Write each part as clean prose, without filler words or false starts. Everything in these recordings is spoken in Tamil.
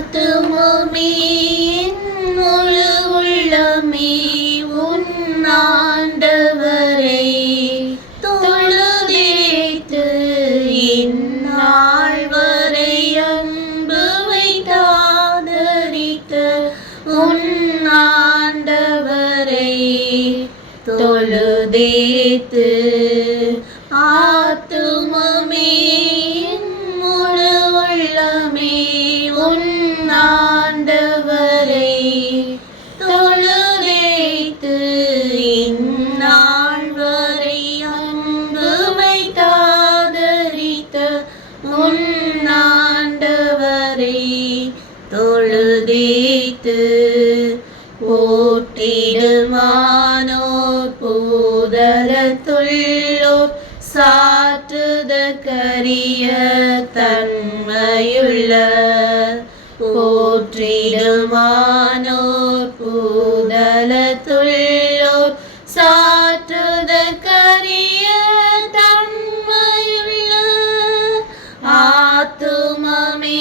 ஆத்துமமே முழு உள்ளமே உன் ஆண்டவரை தொழுதேத்து இந்நாள் வரை அன்பு வைத்தாதரித்த உன் ஆண்டவரை தொழுதேத்து ஆத்துமமே முழு உள்ளமே உன் ஆண்டவரை தொழுதேத்து இந்நாள் வரை அன்பு வைத்தாதரித்த உன் ஆண்டவரை தொழுதேத்து போற்றிடுவானோர் பூதலத்துள்ளோர் சாற்றுதற்கரிய தன்மையுள்ள போற்றிடுவானோர் பூதலத்துள்ளோர் சாற்றுதற்கரிய தன்மையுள்ள ஆத்துமமே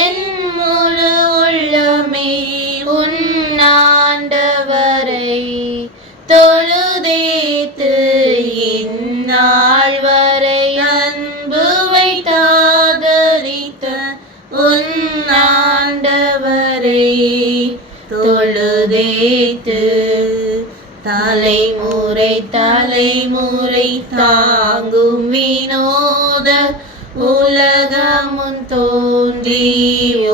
என் முழு உள்ளமே உன் ஆண்டவரை தொழுதேத்து இந்நாள் வரை அன்பு வைத்தாதரித்த உன் ஆண்டவரை தொழுதேத்து தலைமுறை தலைமுறை தாங்கும் வினோத உலகமுன் தோன்றி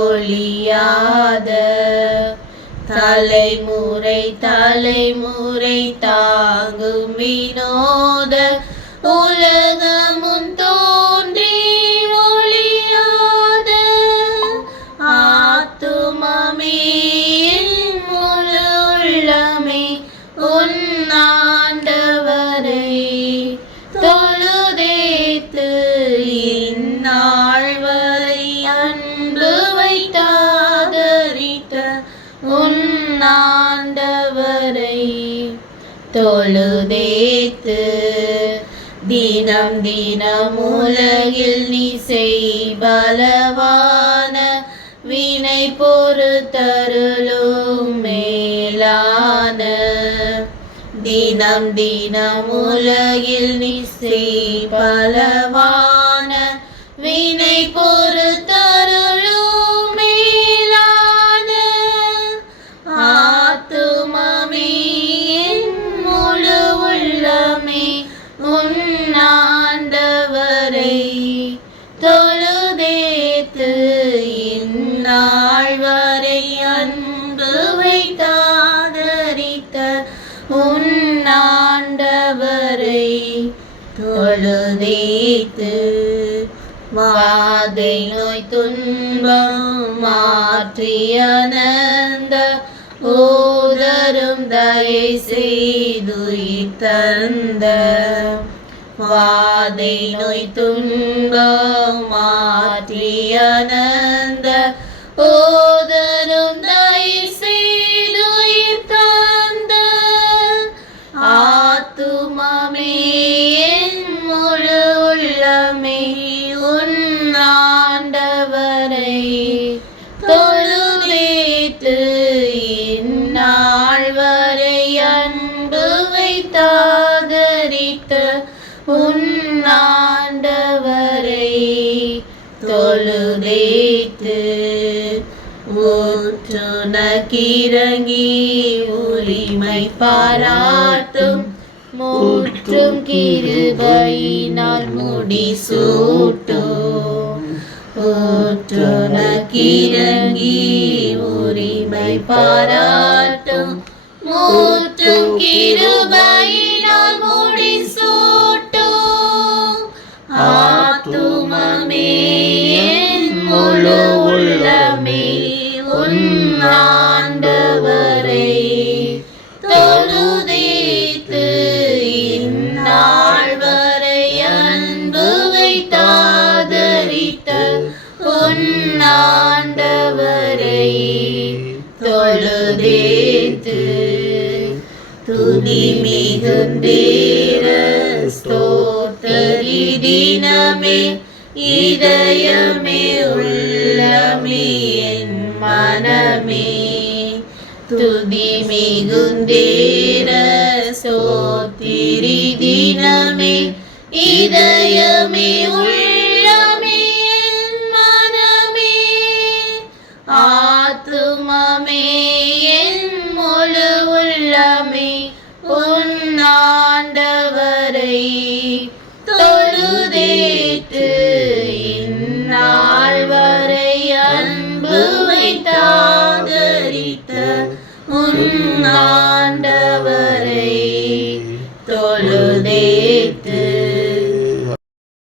ஒளியாத தலைமுறை தலைமுறை தாங்கும் வினோத உலகமுன் தோன்றி ஒளியாத ஆத்துமமே முழு உள்ளமே உன் ஆண்டவரை தொழுதேத்து இந்நாள் வரை அன்பு வைத்தாதரித்த உன் ஆண்டவரை தொழுதேத்து தினம் தினம் உலகில் நீ செய்பலவான வினை பொறுத்தருளும் மேலான தினம் தினம் உலகில் நீ செய்பலவான வினை பொறுத்தருளும் மேலான ஆத்துமமே முழு உள்ளமே உன் ஆண்டவரை தொழுதேத்து இந்நாள் வரை அன்பு வைத்தாதரித்த உன் ஆண்டவரை தொழுதேத்து வாதை நோய் துன்பம் மாற்றியனந்த ஓதரும் தயை செய்துயிர் தந்த வாதை நோய் துன்பம் மாற்றியனந்த ஓதரும் தயை செய்துயிர் தந்த ஆத்துமமே முழு உள்ளமே உன் ஆண்டவரை தொழுதேத்து இந்நாள் வரை அன்பு வைத்தாதரித்த உன் ஆண்டவரை தொழுதேத்து ஊற்றுனக்கிறங்கி உரிமை பாராட்டும் முற்றும் கிருபையினால் முடிசூட்டும் ஊற்றுனக்கிறங்கி உரிமை பாராட்டும் முற்றும் கிருபையினால் முடிசூட்டும் ஆத்துமமே முழு உள்ளமே உன் ஆண்டவரை தொழுதேத்து இந்நாள் வரை அன்பு வைத்தாதரித்த உன் ஆண்டவரை தொழுதேத்து துதி மிகுந்தேர ஸ்தோத்தரி தினமே இதயமே உள்ளமே என் மனமே துதி மிகுந்தேர சோத்திரி தினமே இதயமே உள்ளமே என் மனமே ஆத்துமமே என் முழு உள்ளமே உன் ஆண்டவரை தொழுதேத்து இந்நாள் வரை அன்பு வைத்தாதரித்த உன் ஆண்ட